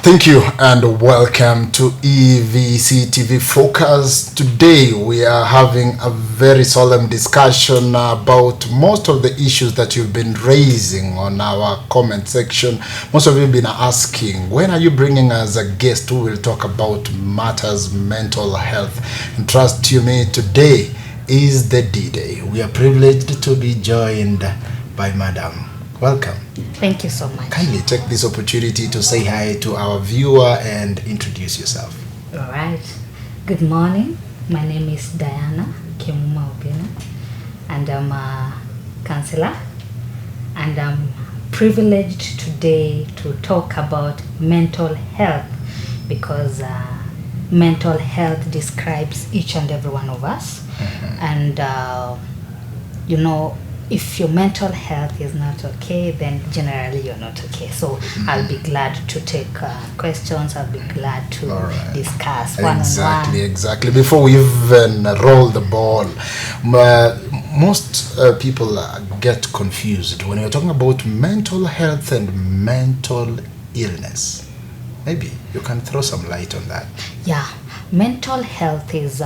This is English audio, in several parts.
Thank you and welcome to EVC TV Focus. Today we are having a very solemn discussion about most of the issues that you've been raising on our comment section. Most of you have been asking, when are you bringing us a guest who will talk about matters mental health? And trust you me, today is the D-Day. We are privileged to be joined by Madam. Welcome. Thank you so much. Kindly take this opportunity to say hi to our viewer and introduce yourself. All right. Good morning. My name is Diana KEMUMA, and I'm a counselor. And I'm privileged today to talk about mental health because mental health describes each and every one of us. And, if your mental health is not okay, then generally you're not okay. So I'll be glad to take questions. I'll be glad to discuss one-on-one. Exactly. Before we even roll the ball, most people get confused when you're talking about mental health and mental illness. Maybe you can throw some light on that. Yeah. Mental health is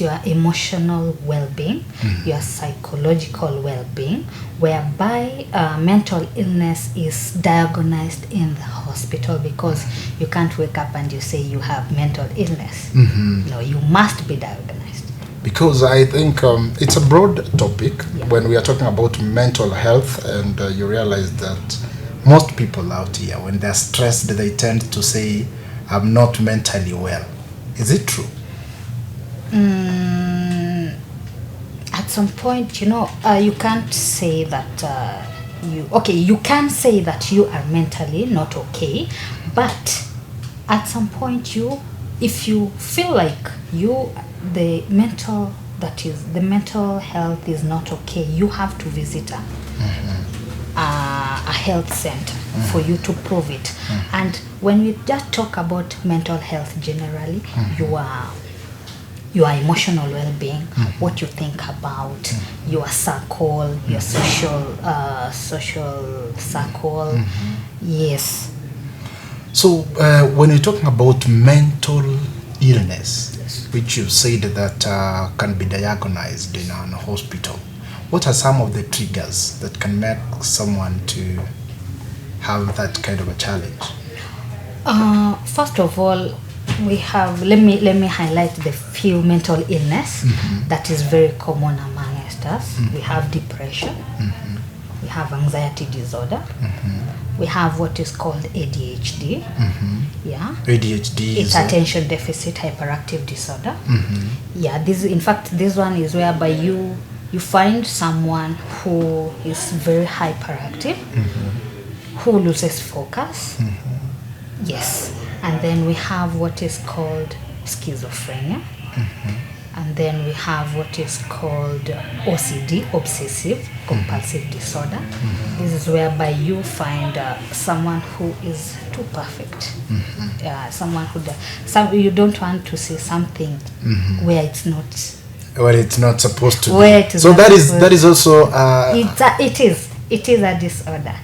your emotional well-being, your psychological well-being, whereby mental illness is diagnosed in the hospital, because you can't wake up and you say you have mental illness. No, you must be diagnosed. Because I think it's a broad topic when we are talking about mental health, and you realize that most people out here, when they're stressed, they tend to say, I'm not mentally well. Is it true? At some point, you can't say that you can say that you are mentally not okay, but at some point if you feel like the mental health is not okay, you have to visit a health center for you to prove it. And when we just talk about mental health generally, your emotional well-being, what you think about, your circle, your social circle. Yes. So when you're talking about mental illness, which you said that can be diagnosed in a hospital, what are some of the triggers that can make someone to have that kind of a challenge? First of all, we have, let me highlight the few mental illness that is very common amongst us. We have depression, we have anxiety disorder, we have what is called ADHD. ADHD it's attention deficit hyperactive disorder. This one is whereby you find someone who is very hyperactive, who loses focus. Yes. And then we have what is called schizophrenia. And then we have what is called OCD, obsessive compulsive disorder. This is whereby you find someone who is too perfect. Someone who you don't want to see something where it's not. Where it's not supposed to be. So that is also it is a disorder,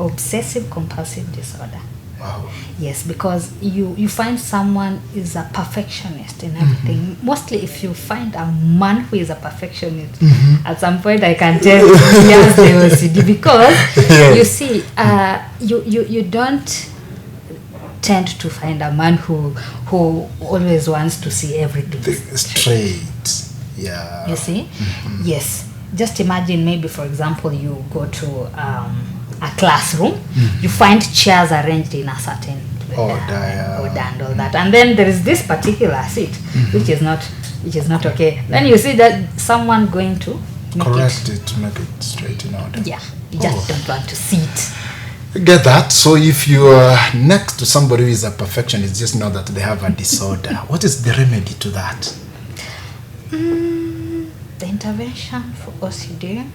obsessive compulsive disorder. Wow. Yes, because you find someone is a perfectionist in everything. Mostly if you find a man who is a perfectionist, at some point I can tell he has the OCD, because you see, you don't tend to find a man who always wants to see everything straight. Yeah. You see? Yes. Just imagine, maybe for example, you go to a classroom, you find chairs arranged in a certain order and all that, and then there is this particular seat which is not okay. Then you see that someone going to correct it to make it straight in order. Yeah, you just don't want to see it. Get that? So if you are next to somebody who is a perfectionist, just know that they have a disorder. What is the remedy to that? The intervention for OCD.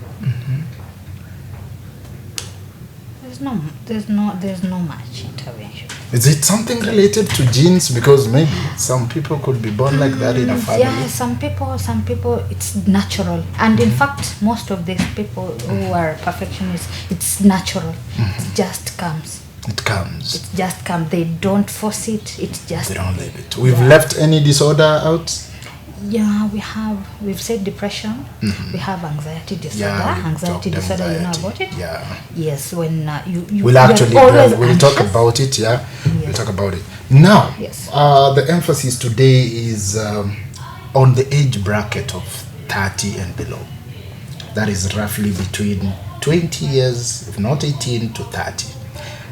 There's no much intervention. Is it something related to genes? Because maybe some people could be born like that in a family. Yeah, some people it's natural. And in fact, most of these people who are perfectionists, it's natural. It just comes. It comes. It just comes. They don't force it. It just. They don't leave it. We've left any disorder out? Yeah, we've said depression. We have anxiety disorder. Anxiety disorder, you know about it? Yeah. Yes, when you we'll actually we'll talk anxious. about it. Yeah, we'll talk about it now. Yes. The emphasis today is on the age bracket of 30 and below. That is roughly between 20 years, if not 18 to 30.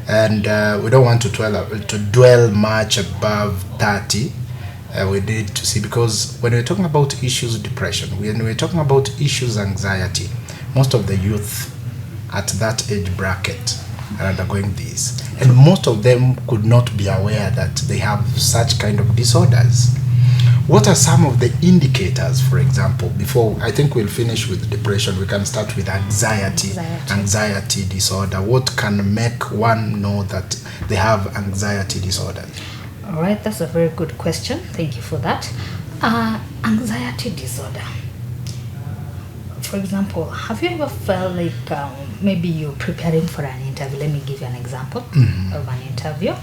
And we don't want to dwell much above 30. We need to see, because when we're talking about issues depression, when we're talking about issues anxiety, most of the youth at that age bracket are undergoing this, and most of them could not be aware that they have such kind of disorders. What are some of the indicators, for example, before I think we'll finish with depression, we can start with anxiety disorder. What can make one know that they have anxiety disorder? All right, that's a very good question. Thank you for that. Anxiety disorder. For example, have you ever felt like maybe you're preparing for an interview? Let me give you an example of an interview.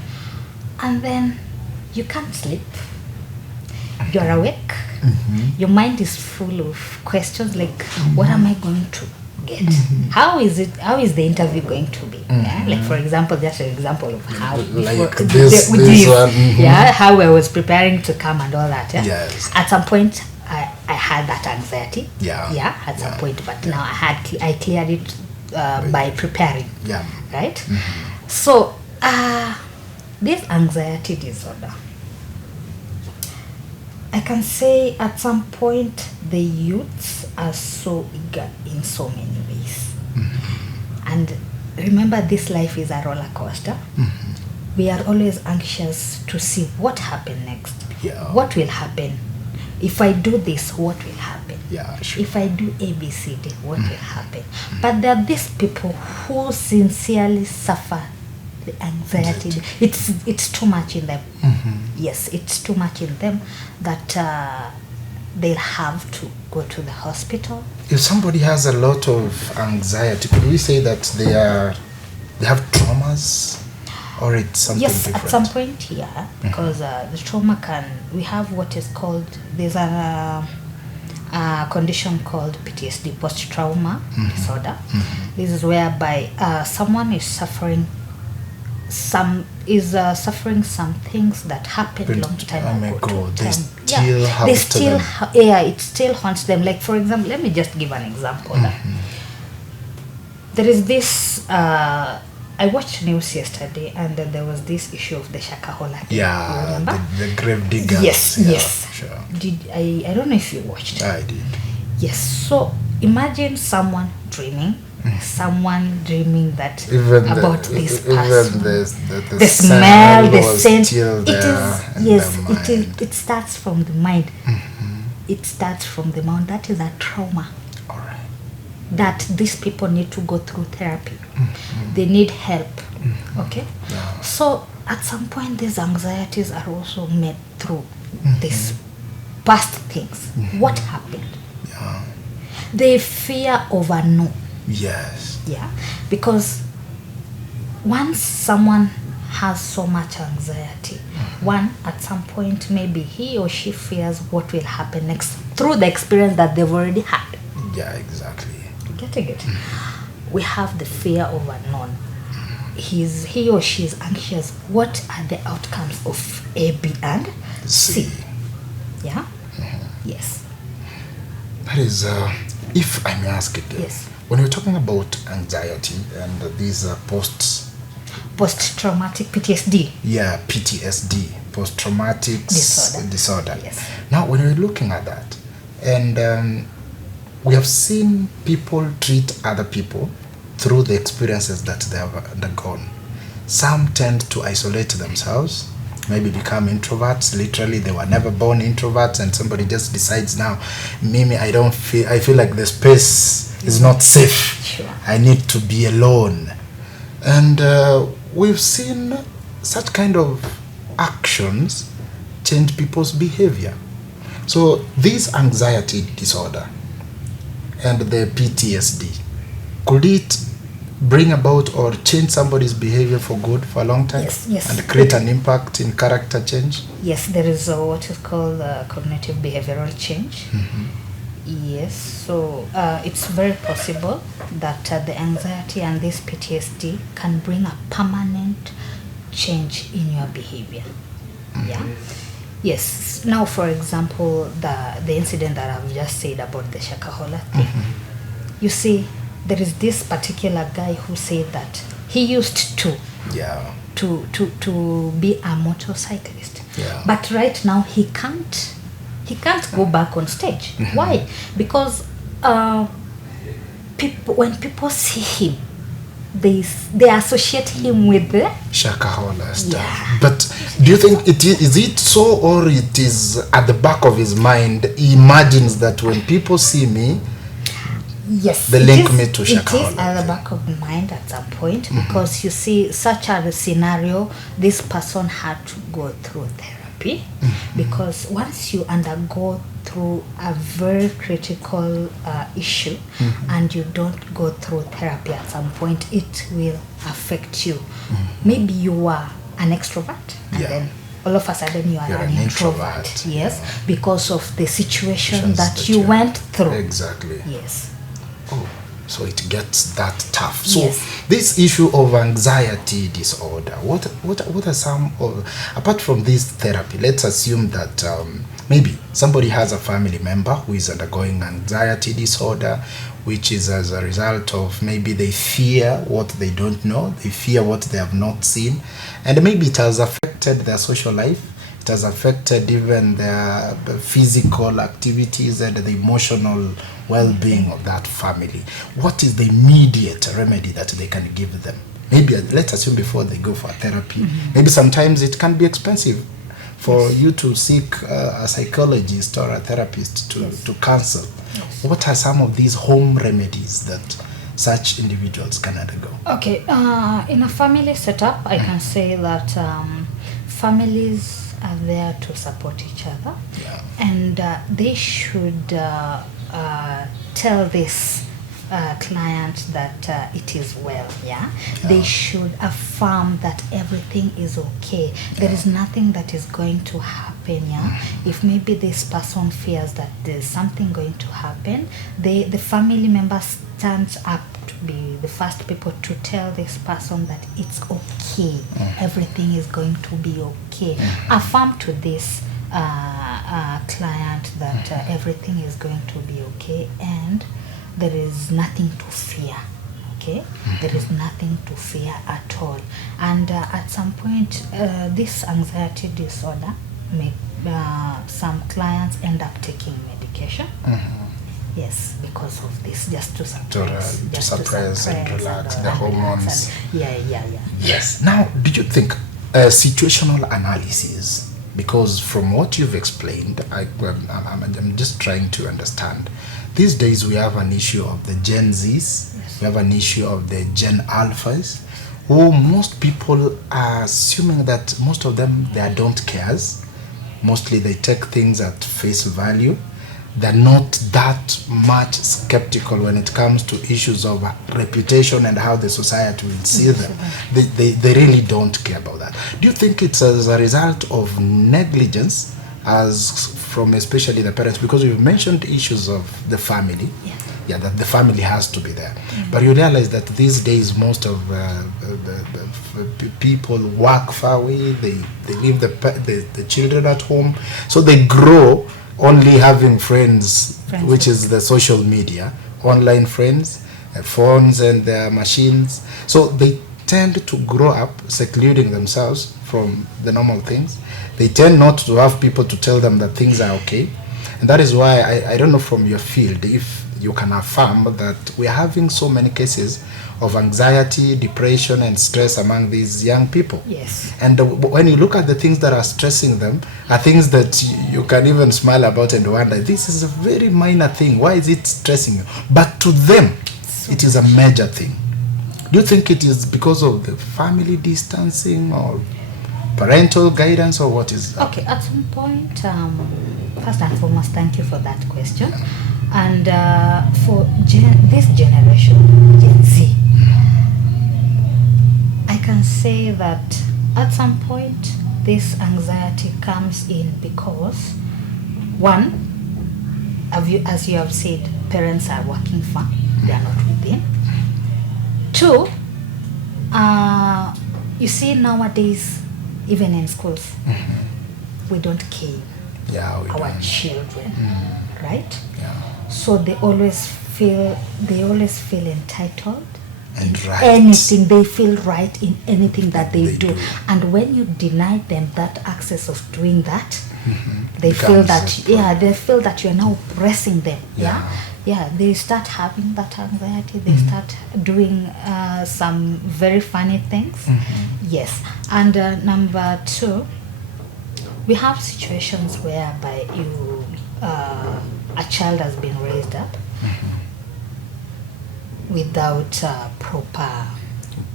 And then you can't sleep. You're awake. Your mind is full of questions like, what am I going to get? How is the interview going to be? Yeah? Like, for example, just an example of how like this one. Yeah, how I was preparing to come and all that. Yeah? Yes. At some point I had that anxiety. Yeah. At some point, but now I cleared it by preparing. Yeah. Right? So this anxiety disorder, I can say at some point the youths are so eager in so many ways. And remember, this life is a roller coaster. We are always anxious to see what happens next. Yeah. What will happen? If I do this, what will happen? Yeah, sure. If I do ABCD, what will happen? But there are these people who sincerely suffer the anxiety. It's too much in them. Yes, it's too much in them that they'll have to go to the hospital. If somebody has a lot of anxiety, could we say that they have traumas, or it's something different? At some point, yeah, because the trauma we have what is called, there's a condition called PTSD, post-trauma disorder. This is whereby someone is suffering some things that happened long time ago. It still haunts them. Like, for example, let me just give an example. There is this I watched news yesterday, and then there was this issue of the Shakahola. Yeah, the grave diggers. Yes. Sure. I don't know if you watched. I did. Yes. So imagine someone dreaming that about this person. Even the smell, the scent. It starts from the mind. It starts from the mind. That is a trauma. All right. That these people need to go through therapy. They need help. Okay. Yeah. So at some point, these anxieties are also made through these past things. What happened? Yeah. They fear of unknown. Yes. Yeah, because once someone has so much anxiety, one at some point maybe he or she fears what will happen next through the experience that they've already had. Yeah, exactly. Getting it? We have the fear of unknown. He or she is anxious. What are the outcomes of A, B, and C? Yeah. Yes. That is, if I may ask it. Yes. When you're talking about anxiety and these post-traumatic PTSD. Yeah, PTSD, post-traumatic disorder. Yes. Now, when we're looking at that, and we have seen people treat other people through the experiences that they have undergone. Some tend to isolate themselves, maybe become introverts. Literally, they were never born introverts, and somebody just decides now, Mimi, I feel like the space is not safe. Sure. I need to be alone. And we've seen such kind of actions change people's behavior. So this anxiety disorder and the PTSD, could it bring about or change somebody's behavior for good for a long time? Yes. And create an impact in character change? Yes, there is what is called cognitive behavioral change. Yes, so it's very possible that the anxiety and this PTSD can bring a permanent change in your behavior. Yeah. Yes. Now, for example, the incident that I've just said about the Shakahola thing. You see, there is this particular guy who said that he used to be a motorcyclist. Yeah. But right now he can't go back on stage. Why? Because when people see him, they associate him with the Shakahola stuff. Yeah. But do you think is it so, or it is at the back of his mind? He imagines that when people see me, yes, they link me to It is Shakahola. at the back of the mind at some point, because you see, such a scenario, this person had to go through therapy, because once you undergo through a very critical issue and you don't go through therapy at some point, it will affect you. Maybe you are an extrovert and then all of a sudden you are an introvert. Yes, because of the situation that you went through. Exactly. Yes. Oh, so it gets that tough. So Yes. this issue of anxiety disorder, what are some of, apart from this therapy, let's assume that maybe somebody has a family member who is undergoing anxiety disorder, which is as a result of maybe they fear what they don't know, they fear what they have not seen, and maybe it has affected their social life, it has affected even their physical activities and the emotional well-being of that family. What is the immediate remedy that they can give them? Maybe let's assume before they go for therapy, maybe sometimes it can be expensive for you to seek a psychologist or a therapist to counsel. What are some of these home remedies that such individuals can undergo? Okay, in a family setup, I can say that families are there to support each other, and they should tell this client that it is well. They should affirm that everything is okay. There is nothing that is going to happen. If maybe this person fears that there's something going to happen, the family member stands up to be the first people to tell this person that it's okay. Everything is going to be okay. Affirm to this client that everything is going to be okay, and there is nothing to fear. Okay, there is nothing to fear at all. And at some point, this anxiety disorder may some clients end up taking medication. Yes, because of this, just to suppress and relax the hormones. Yes. Now, do you think situational analysis? Because from what you've explained, I'm just trying to understand. These days we have an issue of the Gen Zs, we have an issue of the Gen Alphas, who most people are assuming that most of them, they don't cares. Mostly they take things at face value. They're not that much skeptical when it comes to issues of reputation and how the society will see them. They really don't care about that. Do you think it's as a result of negligence, as from especially the parents? Because you've mentioned issues of the family. That the family has to be there. But you realize that these days most of the people work far away. They leave the children at home, so they grow only having friends, which is the social media, online friends, phones and their machines. So they tend to grow up secluding themselves from the normal things. They tend not to have people to tell them that things are okay. And that is why I don't know from your field if you can affirm that we're having so many cases of anxiety, depression and stress among these young people. Yes. And when you look at the things that are stressing them, are things that you can even smile about and wonder, this is a very minor thing, why is it stressing you? But to them, it is a major thing. Do you think it is because of the family distancing or parental guidance, or what is that? Okay, at some point, first and foremost, thank you for that question. And for this generation, Gen Z, can say that at some point this anxiety comes in because one, as you have said, parents are working far, they are not within. Two, you see nowadays, even in schools, we don't care our children, right? Yeah. So they always feel entitled. And right. Anything, they feel right in anything that they do. And when you deny them that access of doing that, they feel that they feel that you're now oppressing them. Yeah, they start having that anxiety. They start doing some very funny things. Yes. And number two, we have situations whereby a child has been raised up without proper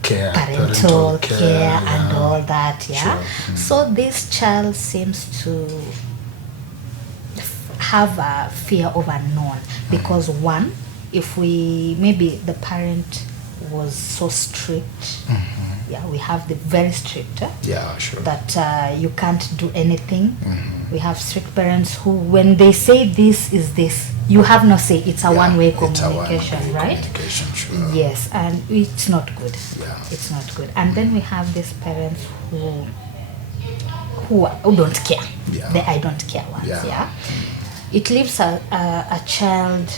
parental care and all that. Yeah. Sure. So this child seems to have a fear of unknown because one, if maybe the parent was so strict, we have the very strict sure. that you can't do anything. We have strict parents who, when they say this is this, you have no say. It's a one-way communication, right? Sure. Yes, and it's not good. It's not good. And then we have these parents who don't care. The I don't care ones. It leaves a child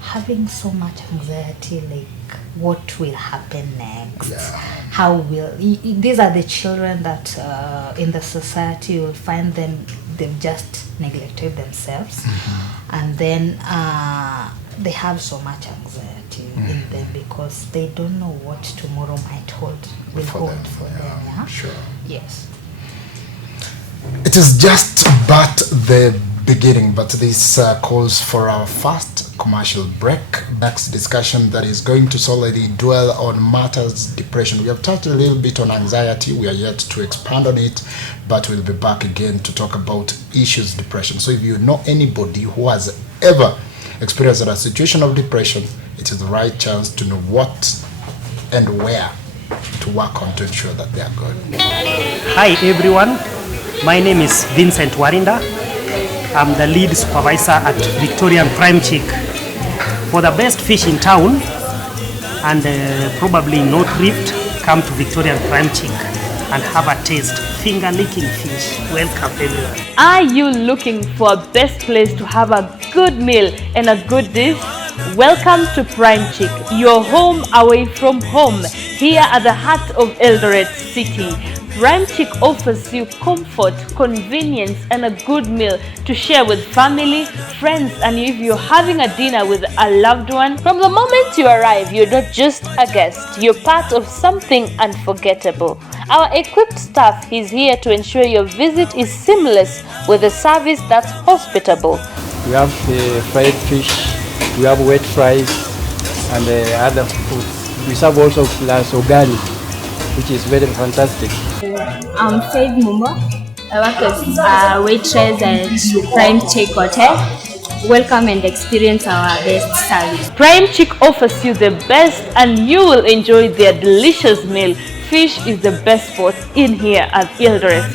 having so much anxiety, like what will happen next? How will these are the children that in the society will find them, they've just neglected themselves, and then they have so much anxiety in them because they don't know what tomorrow might hold for them. Sure. Yes. It is just but the beginning, but this calls for our first commercial break. Next discussion that is going to solely dwell on matters depression. We have touched a little bit on anxiety. We are yet to expand on it, but we'll be back again to talk about issues depression. So if you know anybody who has ever experienced a situation of depression, it is the right chance to know what and where to work on to ensure that they are good. Hi everyone, my name is Vincent Warinda. I'm the lead supervisor at Victorian Prime Chick. For the best fish in town and probably North Rift, come to Victorian Prime Chick and have a taste. Finger licking fish. Welcome everyone. Are you looking for a best place to have a good meal and a good dish? Welcome to Prime Chick, your home away from home, here at the heart of Eldoret City. Prime Chick offers you comfort, convenience, and a good meal to share with family, friends, and if you're having a dinner with a loved one. From the moment you arrive, you're not just a guest, you're part of something unforgettable. Our equipped staff is here to ensure your visit is seamless with a service that's hospitable. We have fried fish, we have wet fries, and other foods. We serve also plus organic, which is very fantastic. I'm Faith Mumo. I work as a waitress at Prime Chick Hotel. Welcome and experience our best service. Prime Chick offers you the best and you will enjoy their delicious meal. Fish is the best spot in here at Eldoret.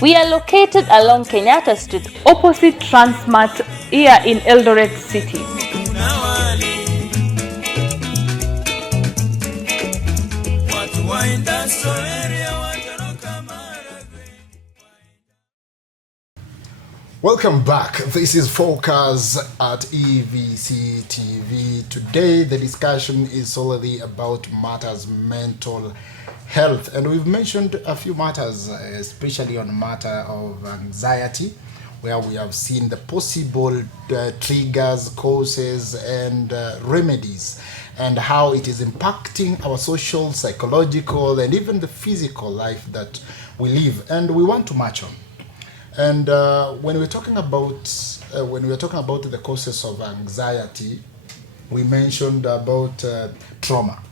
We are located along Kenyatta Street, opposite Transmart, here in Eldoret City. Welcome back. This is Focus at EVC TV. Today the discussion is solely about matters mental health, and we've mentioned a few matters, especially on the matter of anxiety, where we have seen the possible triggers, causes, and remedies, and how it is impacting our social, psychological, and even the physical life that we live, and we want to match on. And when we're talking about the causes of anxiety, we mentioned about trauma,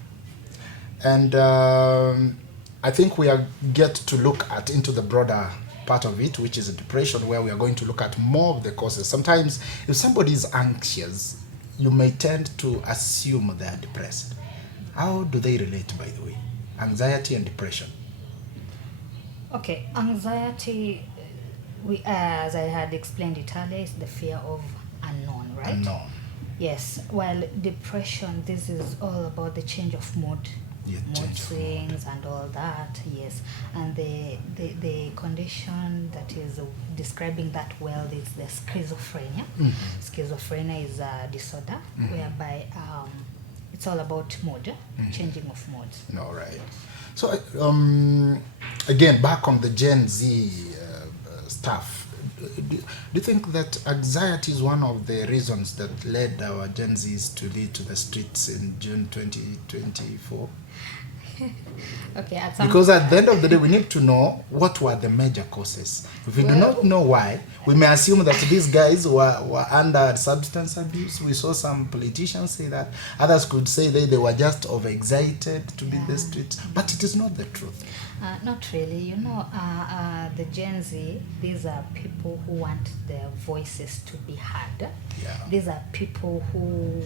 and I think we are get to look into the broader part of it, which is depression, where we are going to look at more of the causes. Sometimes if somebody is anxious, you may tend to assume they are depressed. How do they relate, by the way? Anxiety and depression. Okay, anxiety, as I had explained it earlier, is the fear of unknown, right? Unknown. Yes, while depression, this is all about the change of mood, Yeah, mood change of swings and all that, yes. And the condition that is describing that well is the schizophrenia. Schizophrenia is a disorder whereby it's all about mood, changing of moods. All right. So, again, back on the Gen Z stuff, do you think that anxiety is one of the reasons that led our Gen Zs to lead to the streets in June 2024? Okay, Because at the end of the day, we need to know what were the major causes. If we do not know why, we may assume that these guys were under substance abuse. We saw some politicians say that. Others could say they were just overexcited to be in the streets. But it is not the truth. Not really. You know, the Gen Z, these are people who want their voices to be heard. Yeah. These are people who,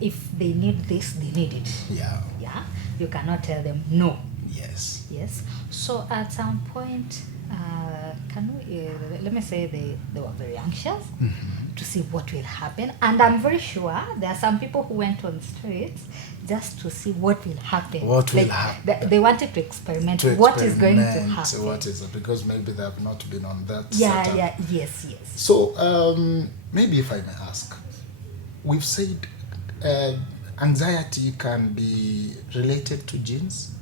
if they need this, they need it. Yeah. Yeah. You cannot tell them no. Yes. Yes. So at some point, let me say they were very anxious to see what will happen. And I'm very sure there are some people who went on the streets just to see what will happen. What will happen? They wanted to experiment what is going to happen. What is it? Because maybe they have not been on that Yeah, setup. yeah, yes. So, maybe if I may ask, we've said anxiety can be related to genes.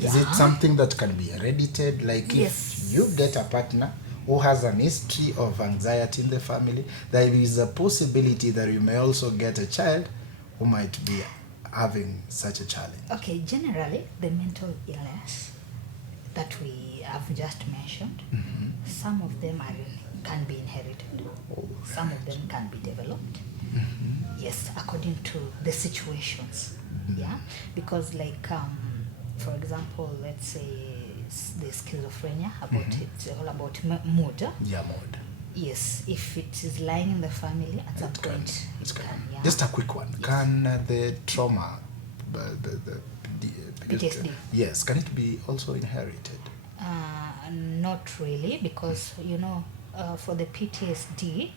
Is it something that can be heredited? Like if you get a partner who has an history of anxiety in the family, there is a possibility that you may also get a child who might be having such a challenge. Okay, generally, the mental illness that we have just mentioned, some of them can be inherited. Some of them can be developed. Yes, according to the situations. Yeah, because like for example, let's say the schizophrenia, it's all about mood. Yeah, mood. Yes, if it is lying in the family at some point, it can. Yeah. Just a quick one. Yes. Can the trauma, the PTSD? Yes, can it be also inherited? Not really, because you know, for the PTSD,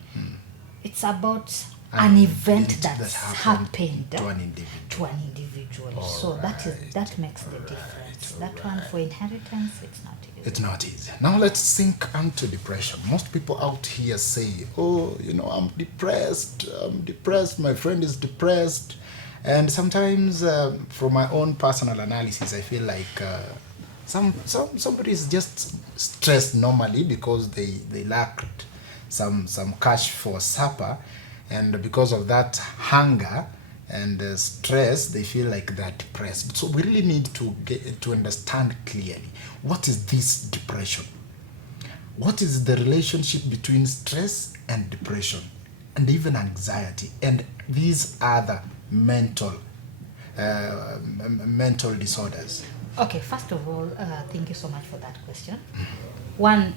it's about an event that's happened to an individual. So that makes the difference. That one for inheritance, it's not easy. It's not easy. Now let's sink onto depression. Most people out here say, oh, you know, I'm depressed, my friend is depressed. And sometimes from my own personal analysis, I feel like somebody is just stressed normally because they lacked some cash for supper. And because of that hunger and stress, they feel like they're depressed. So we really need to understand clearly, what is this depression? What is the relationship between stress and depression and even anxiety and these other mental disorders? Okay, first of all, thank you so much for that question. One,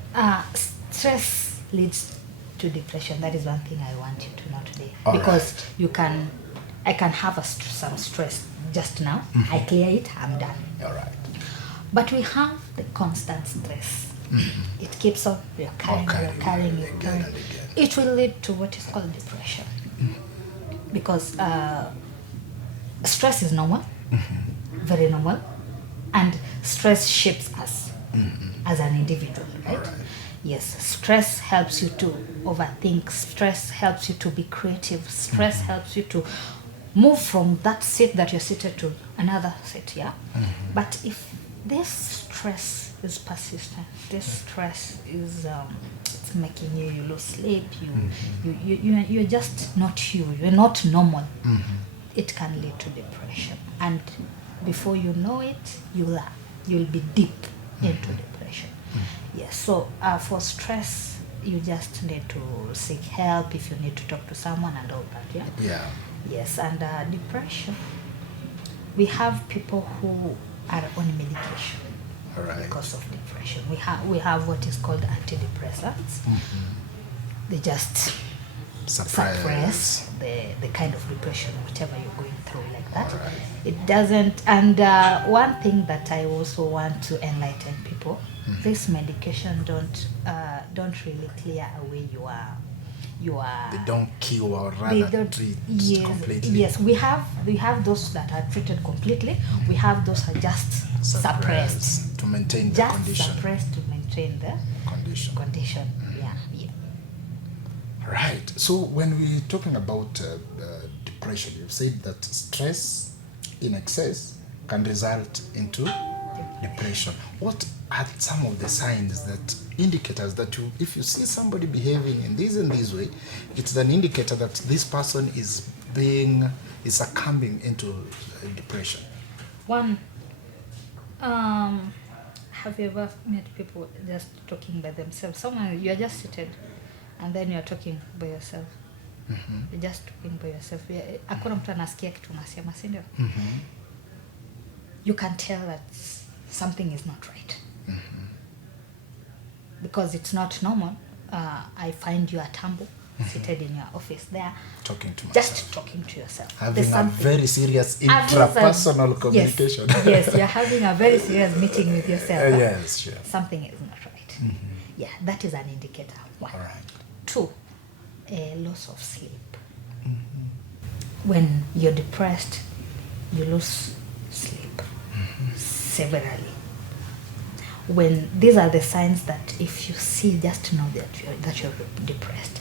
stress leads to depression. That is one thing I want you to know today. Because I can have some stress just now. I clear it, I'm done. All right. But we have the constant stress. It keeps on recurring. It will lead to what is called depression. Because stress is normal, very normal, and stress shapes us as an individual, right? Yes, stress helps you to overthink. Stress helps you to be creative. Stress helps you to move from that seat that you're seated to another seat, yeah? But if this stress is persistent, this stress is it's making you lose sleep, you're just not you're not normal, it can lead to depression. And before you know it, you'll be deep into depression. Yes, so for stress, you just need to seek help if you need to talk to someone and all that, yeah? Yeah. Yes, and depression, we have people who are on medication. All right. because of depression. We have what is called antidepressants. They just suppress the kind of depression, whatever you're going through, like that. Alright. It doesn't. And one thing that I also want to enlighten people: this medication don't really clear away your. They don't cure or They rather don't. treat Yes, completely. yes. We have those that are treated completely. We have those that are just suppressed. To maintain the Just condition. suppressed to maintain the Condition. Yeah. Right. So when we're talking about depression, you've said that stress in excess can result into depression. What are some of the signs that indicators that if you see somebody behaving in this and this way, it's an indicator that this person is succumbing into depression? One, have you ever met people just talking by themselves? Someone, you're just seated and then you're talking by yourself. You're just talking by yourself. Hakuna mtu anasikia kitu unasema, si ndio? You can tell that something is not right. Because it's not normal. I find you at ATAMBO, seated in your office there, Talking to myself. just talking to yourself. Having a very serious intrapersonal communication. Yes, you're having a very serious meeting with yourself. Yes, sure. Something is not right. Yeah, that is an indicator. One. All right. Two, a loss of sleep. When you're depressed, you lose sleep severally. When these are the signs that if you see, just know that you're depressed.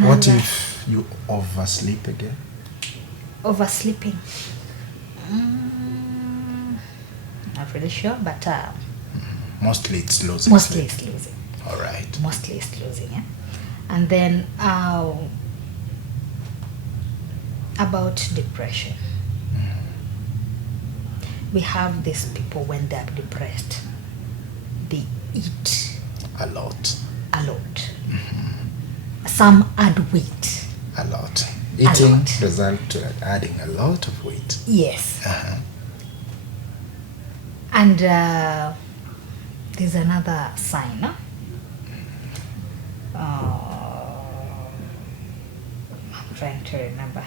What if you oversleep again? Oversleeping? Not really sure, but Mostly it's losing. mostly sleep. it's losing. All right. Mostly it's losing, yeah. And then about depression. We have these people when they're depressed, they eat A lot. a lot. Some add weight. A lot. Eating lot. result to adding a lot of weight. Yes. Uh-huh. And there's another sign. Huh? I'm trying to remember.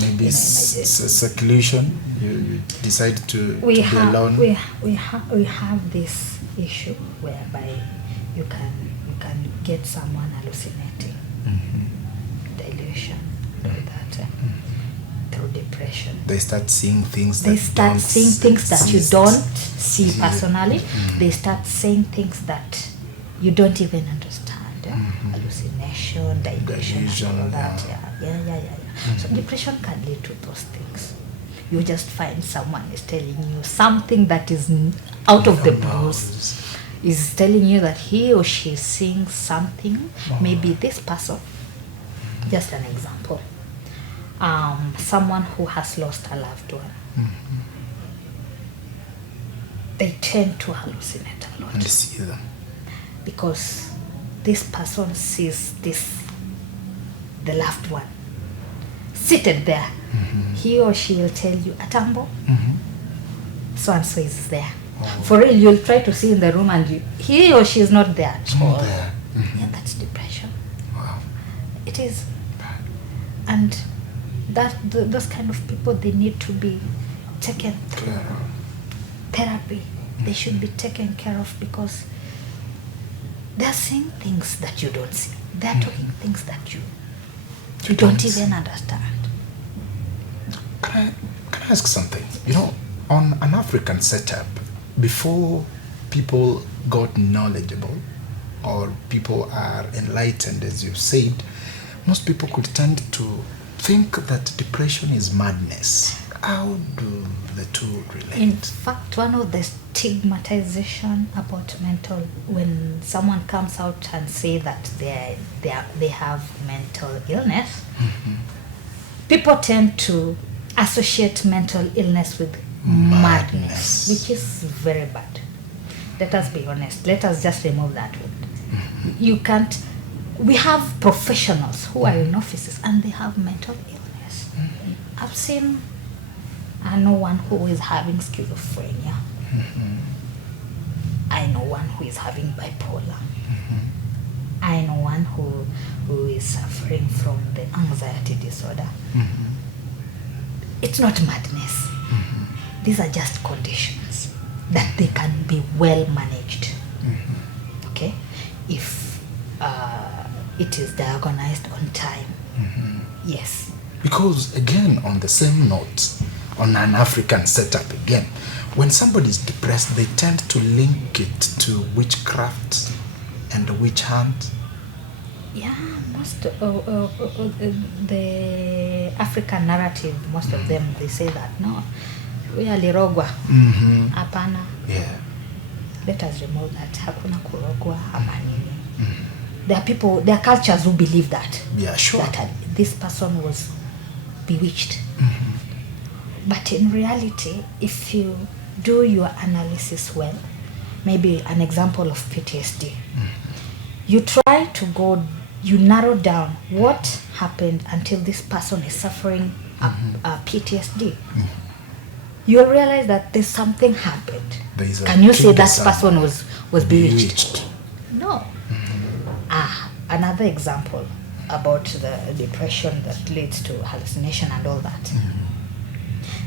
Maybe seclusion. You decide to be alone. We have this issue whereby you can get someone hallucinating, delusion, like that, through depression. They start seeing things They that start don't seeing things that you exist. don't see personally. They start saying things that you don't even understand. Hallucination, delusion, and all that. Yeah. So depression can lead to those things. You just find someone is telling you something that is out of the blues. Is telling you that he or she is seeing something. Maybe this person, just an example, someone who has lost a loved one. They tend to hallucinate a lot. And see them. Because this person sees the loved one seated there. He or she will tell you, ATAMBO, so and so is there. For real, you'll try to see in the room and he or she is not there at all. Yeah, that's depression. Wow. It is. And those kind of people, they need to be taken through therapy. They should be taken care of because they're seeing things that you don't see. They're talking things that you don't even understand. Can I ask something? You know, on an African setup, before people got knowledgeable or people are enlightened, as you said, most people could tend to think that depression is madness. How do the two relate? In fact, one of the stigmatization about mental, when someone comes out and say that they have mental illness, people tend to associate mental illness with madness, which is very bad. Let us be honest. Let us just remove that word. You can't. We have professionals who are in offices and they have mental illness. I've seen I know one who is having schizophrenia. I know one who is having bipolar. I know one who is suffering from the anxiety disorder. It's not madness. These are just conditions that they can be well managed. Okay? If it is diagnosed on time. Yes. Because again, on the same note, on an African setup again, when somebody is depressed, they tend to link it to witchcraft and the witch hunt. Yeah, most the African narrative, most of them, they say that, no, we are lirogwa. Apana. Yeah. Let us remove that. Hakuna kurogwa, hamanini. There are people, there are cultures who believe that. Yeah, sure. That this person was bewitched. But in reality, if you do your analysis well, maybe an example of PTSD, you try to go, you narrow down what happened until this person is suffering a PTSD. You'll realize that there's something happened. Can you say that person was bewitched? No. Another example about the depression that leads to hallucination and all that.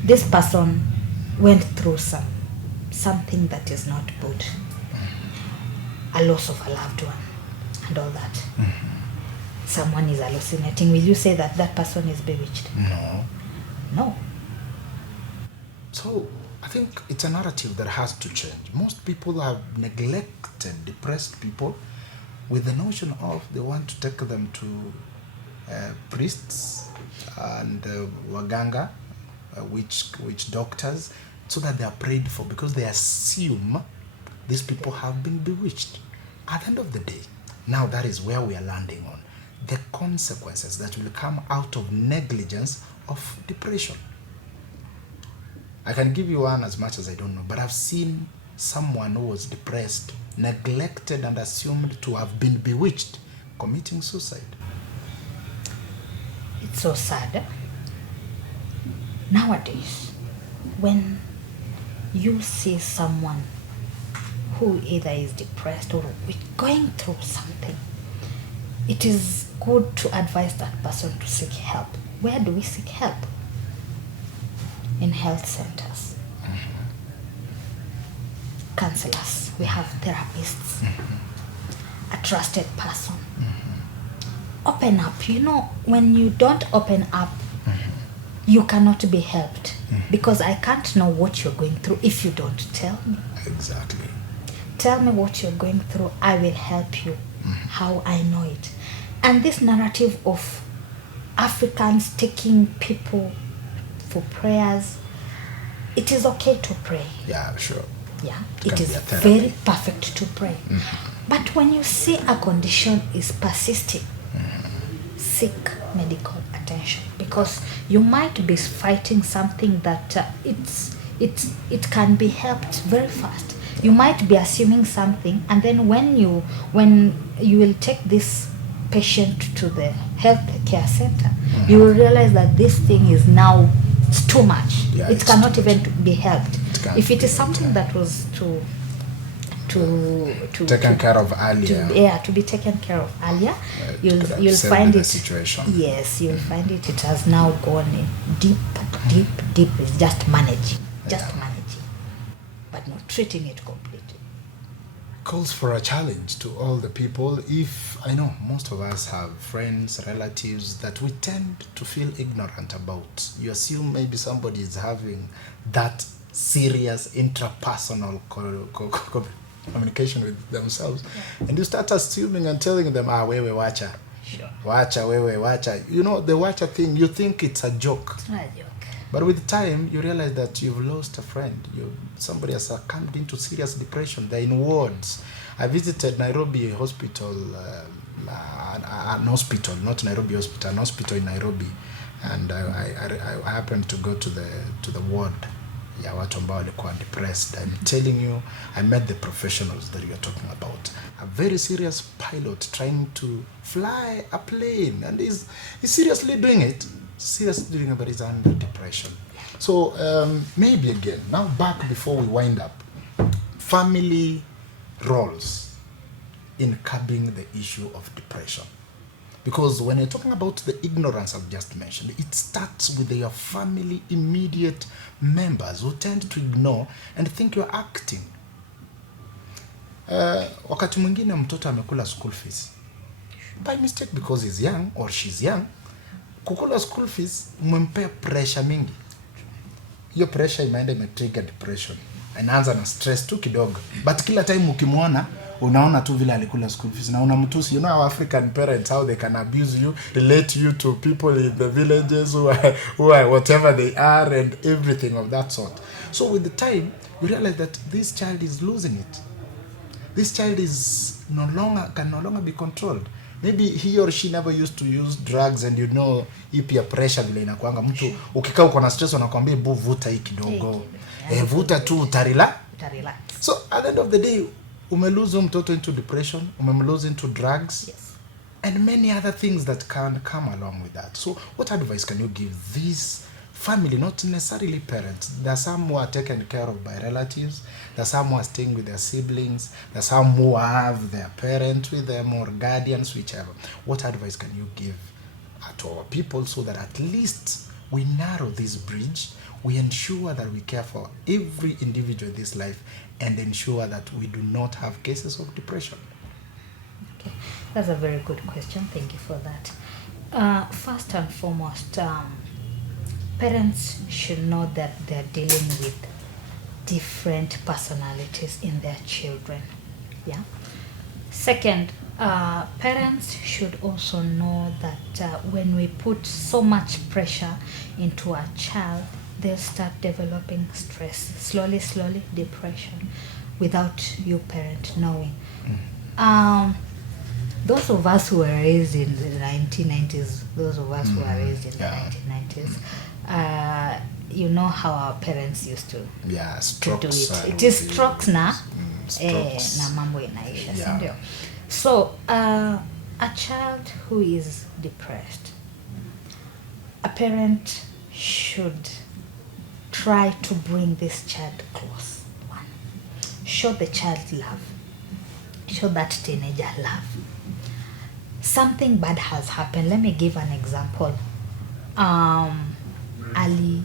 This person went through something that is not good. A loss of a loved one and all that. Someone is hallucinating. Will you say that that person is bewitched? No. No. So I think it's a narrative that has to change. Most people have neglected depressed people with the notion of they want to take them to priests and waganga, witch doctors, so that they are prayed for, because they assume these people have been bewitched. At the end of the day, now that is where we are landing on the consequences that will come out of negligence of depression. I can give you one as much as I don't know, but I've seen someone who was depressed, neglected and assumed to have been bewitched, committing suicide. It's so sad. Nowadays, when you see someone who either is depressed or going through something, it is good to advise that person to seek help. Where do we seek help? In health centers. Counselors, we have therapists, a trusted person. Open up. You know, when you don't open up, you cannot be helped, because I can't know what you're going through if you don't tell me. Exactly. Tell me what you're going through. I will help you how I know it. And this narrative of Africans taking people for prayers, it is okay to pray. Yeah, sure. Yeah, It it can is be a therapy. very perfect to pray. But when you see a condition is persisting, seek medical attention, because you might be fighting something that it can be helped very fast. You might be assuming something, and then when you will take this patient to the health care center, you will realize that this thing is now too much. Yeah, it it's cannot too even be helped. can't If it be is something that was to taken care of earlier. to be taken care of earlier, it could have you'll saved find the it. situation. Yes, you'll find it. It has now gone in deep. It's just managing, but not treating it completely. Calls for a challenge to all the people. If I know most of us have friends, relatives that we tend to feel ignorant about. You assume maybe somebody is having that serious interpersonal communication with themselves, and you start assuming and telling them, wewe wacha. Sure. Wacha, wewe wacha. You know, the wacha thing, you think it's a joke. It's not a joke. But with time, you realize that you've lost a friend. Somebody has succumbed into serious depression. They're in wards. I visited Nairobi hospital, an hospital, not Nairobi hospital, an hospital in Nairobi, and I happened to go to the ward. Yeah, watu ambao walikuwa depressed. I'm telling you, I met the professionals that you're talking about. A very serious pilot trying to fly a plane, and he's seriously doing it. seriously doing but is under depression. So maybe again, now back before we wind up, family roles in curbing the issue of depression. Because when you're talking about the ignorance I've just mentioned, it starts with your family immediate members who tend to ignore and think you're acting. Wakati mwingine mtoto amekula school fees by mistake because he's young or she's young. Kukula school fees umempea pressure mingi. Hiyo pressure imeenda imetrigger depression. Anaanza na stress tu kidogo. But kila time ukimwona unaona tu vile alikula school fees na unamtusi. You know our African parents, how they can abuse you, relate you to people in the villages who are whatever they are and everything of that sort. So with the time, you realize that this child is losing it. This child is can no longer be controlled. Maybe he or she never used to use drugs, and you know, hii peer pressure vile inakuanga mtu ukikaa uko na stress wanakuambia bu vuta hii kidogo. Vuta tu utarelax. So at the end of the day, umelose mtoto into depression, umelose into drugs. Yes. And many other things that can come along with that. So what advice can you give this family, not necessarily parents? There are some who are taken care of by relatives. There are some who are staying with their siblings. There are some who have their parents with them or guardians, whichever. What advice can you give to our people so that at least we narrow this bridge, we ensure that we care for every individual in this life and ensure that we do not have cases of depression? Okay, that's a very good question. Thank you for that. First and foremost, parents should know that they're dealing with different personalities in their children. Yeah. Second, parents should also know that when we put so much pressure into a child, they'll start developing stress, slowly, depression, without you parent knowing. Those of us who were raised in the 1990s, those of us who were raised in the 1990s, you know how our parents used to do it. It is strokes na na mambo inaisha, sindio? So a child who is depressed, a parent should try to bring this child close. One, show the child love. Show that teenager love. Something bad has happened. Let me give an example. Early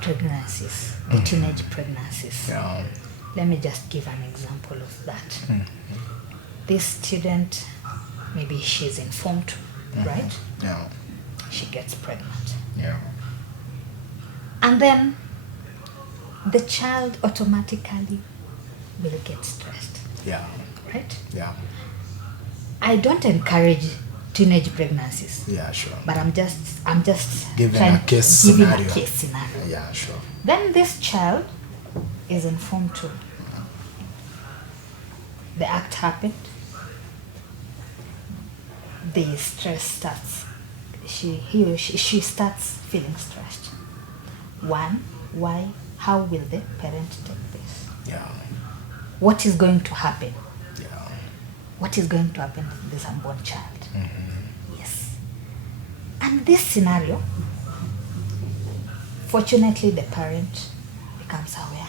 pregnancies, the teenage pregnancies. Let me just give an example of that. This student, maybe she's informed, right? Yeah. She gets pregnant. Yeah. And then the child automatically will get stressed. Yeah. Right? Yeah. I don't encourage teenage pregnancies. Yeah, sure. But I'm just giving a case scenario. Yeah, sure. Then this child is informed too. The act happened. The stress starts. She starts feeling stressed. One, why? How will the parent take this? Yeah. What is going to happen? Yeah. What is going to happen to this unborn child? Yes. And this scenario, fortunately, the parent becomes aware.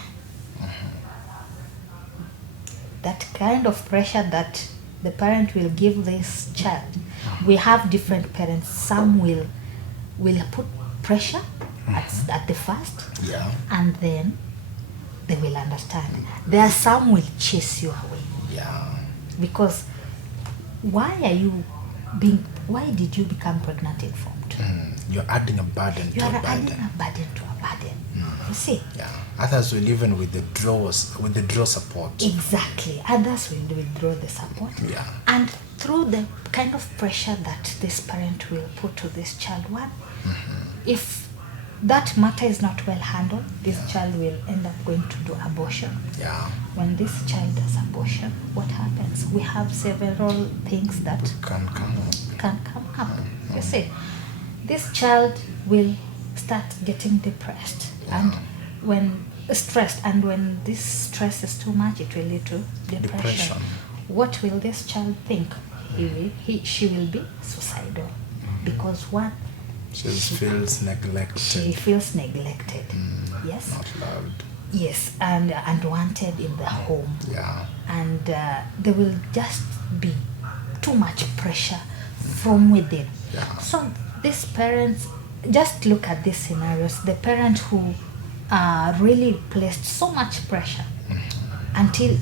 That kind of pressure that the parent will give this child. We have different parents. Some will put pressure at the first, and then they will understand. There are some will chase you away. Yeah. Because why did you become pregnant informed? You're adding a burden to a burden. Adding a burden to a burden. You see? Yeah. Others will even withdraw support. Exactly. Others will withdraw the support. Yeah. And through the kind of pressure that this parent will put to this child, if that matter is not well handled, this child will end up going to do abortion. Yeah. When this child does abortion, what happens? We have several things that can come up. You see, this child will start getting depressed and when stressed, and when this stress is too much, it will lead to depression. What will this child think? She will be suicidal, because one, She feels neglected. She feels neglected. Yes. Not loved. Yes, and unwanted in the home. Yeah. And there will just be too much pressure from within. Yeah. So these parents, just look at these scenarios. The parent who really placed so much pressure until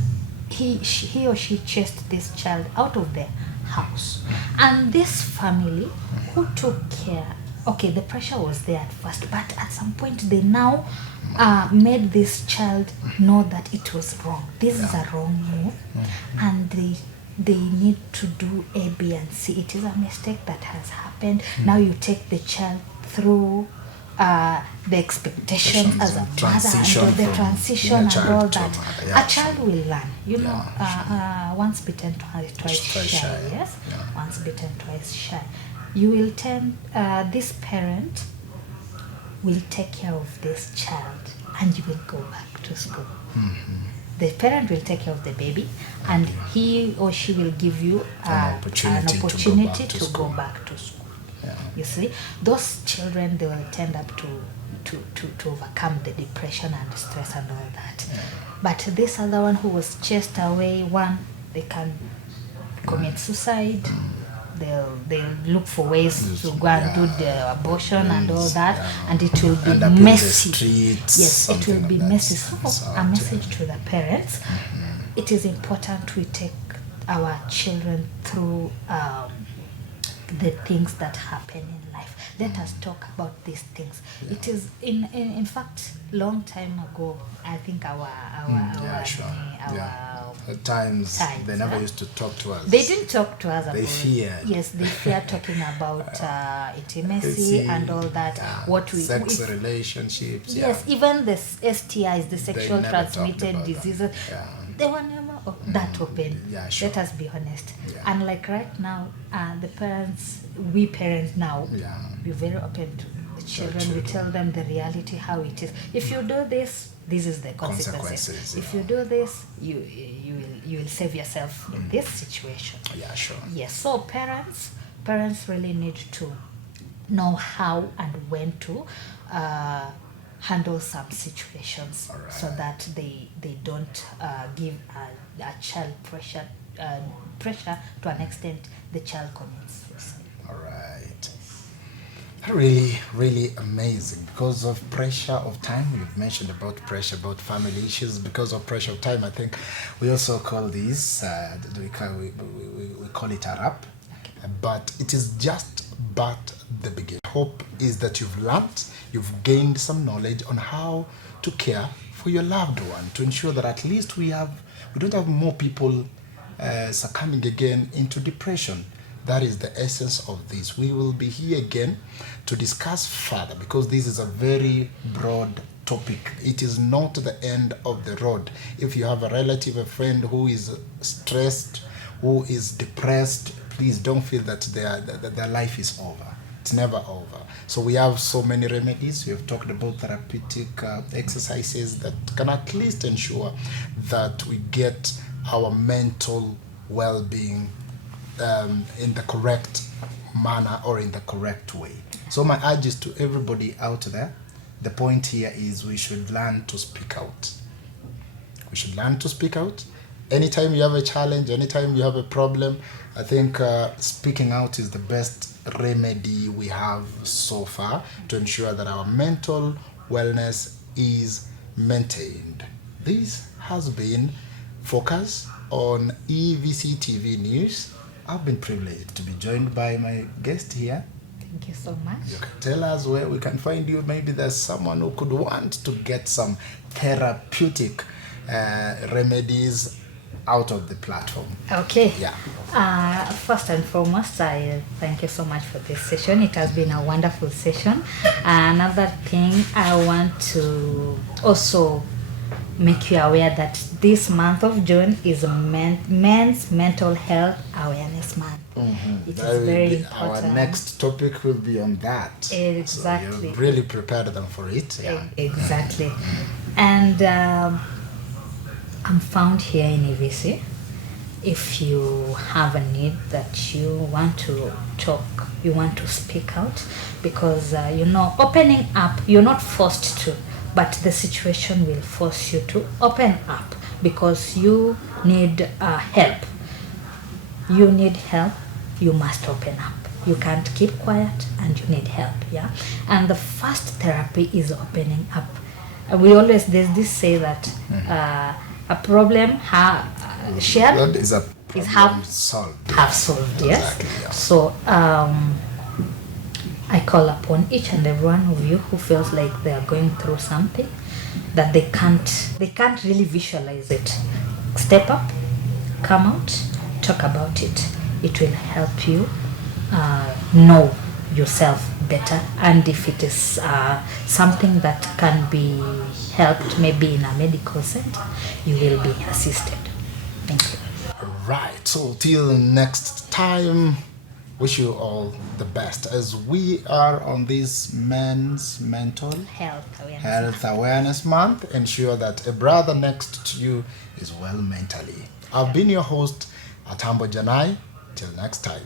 he or she chased this child out of their house. And this family who took care, okay, the pressure was there at first, but at some point they now made this child know that it was wrong. This is a wrong move, and they need to do A, B, and C. It is a mistake that has happened. Now you take the child through the expectations as a mother and the transition and all that. A child will learn, you know, once bitten, twice shy. Yes, once bitten, twice shy. You will tend, this parent will take care of this child, and you will go back to school. The parent will take care of the baby, and he or she will give you an opportunity to go back to school. You see, those children, they will tend up to overcome the depression and stress and all that. But this other one who was chased away, they can commit suicide. They'll look for ways to go and do the abortion and all that, and it will be messy. Yes, it will be messy. So a message to the parents: it is important we take our children through the things that happen in life. Let us talk about these things. It is in fact long time ago. I think our at times they never used to talk to us. They didn't talk to us. They feared. Yes, they feared talking about intimacy and all that. Sex relationships. Yes, even the STIs, the sexual transmitted diseases. They were never that open. Let us be honest. And like right now, the parents, we parents now, we're very open to the children. We tell them the reality, how it is. If you do this, this is the consequences. If you do this, you will save yourself in this situation. Yeah, sure. Yes. So parents really need to know how and when to handle some situations, so that they don't give a child pressure to an extent the child commits suicide. All right. Really, really amazing. Because of pressure of time, we've mentioned about pressure, about family issues. Because of pressure of time, I think we also call this, we call it a wrap. But it is just but the beginning. Hope is that you've learned, you've gained some knowledge on how to care for your loved one, to ensure that at least we don't have more people succumbing again into depression. That is the essence of this. We will be here again to discuss further, because this is a very broad topic. It is not the end of the road. If you have a relative, a friend who is stressed, who is depressed, please don't feel that their life is over. It's never over. So we have so many remedies. We have talked about therapeutic exercises that can at least ensure that we get our mental well-being in the correct manner or in the correct way. So my urge is to everybody out there, the point here is we should learn to speak out. We should learn to speak out. Anytime you have a challenge, anytime you have a problem, I think speaking out is the best remedy we have so far to ensure that our mental wellness is maintained. This has been Focus on EVC TV News. I've been privileged to be joined by my guest here. Thank you so much. You can tell us where we can find you. Maybe there's someone who could want to get some therapeutic remedies out of the platform. Okay. Yeah. First and foremost, I thank you so much for this session. It has been a wonderful session. Another thing, I want to also make you aware that this month of June is Men's Mental Health Awareness Month. It is very important. Our next topic will be on that. Exactly. So you've really prepared them for it. Yeah. Exactly. And I'm found here in EVC. if you have a need that you want to talk, you want to speak out, because opening up, you're not forced to, but the situation will force you to open up because you need help. You need help, you must open up. You can't keep quiet and you need help, yeah? And the first therapy is opening up. There's this say that a problem shared is a is problem solved. half solved, yes? Exactly, yeah. So I call upon each and every one of you who feels like they are going through something that they can't really visualize it. Step up, come out, talk about it. It will help you know yourself better, and if it is something that can be helped, maybe in a medical center, you will be assisted. Thank you. Right, so till next time, wish you all the best as we are on this men's mental health awareness month. Ensure that a brother next to you is well mentally. I've been your host, ATAMBO JANNAI. Till next time.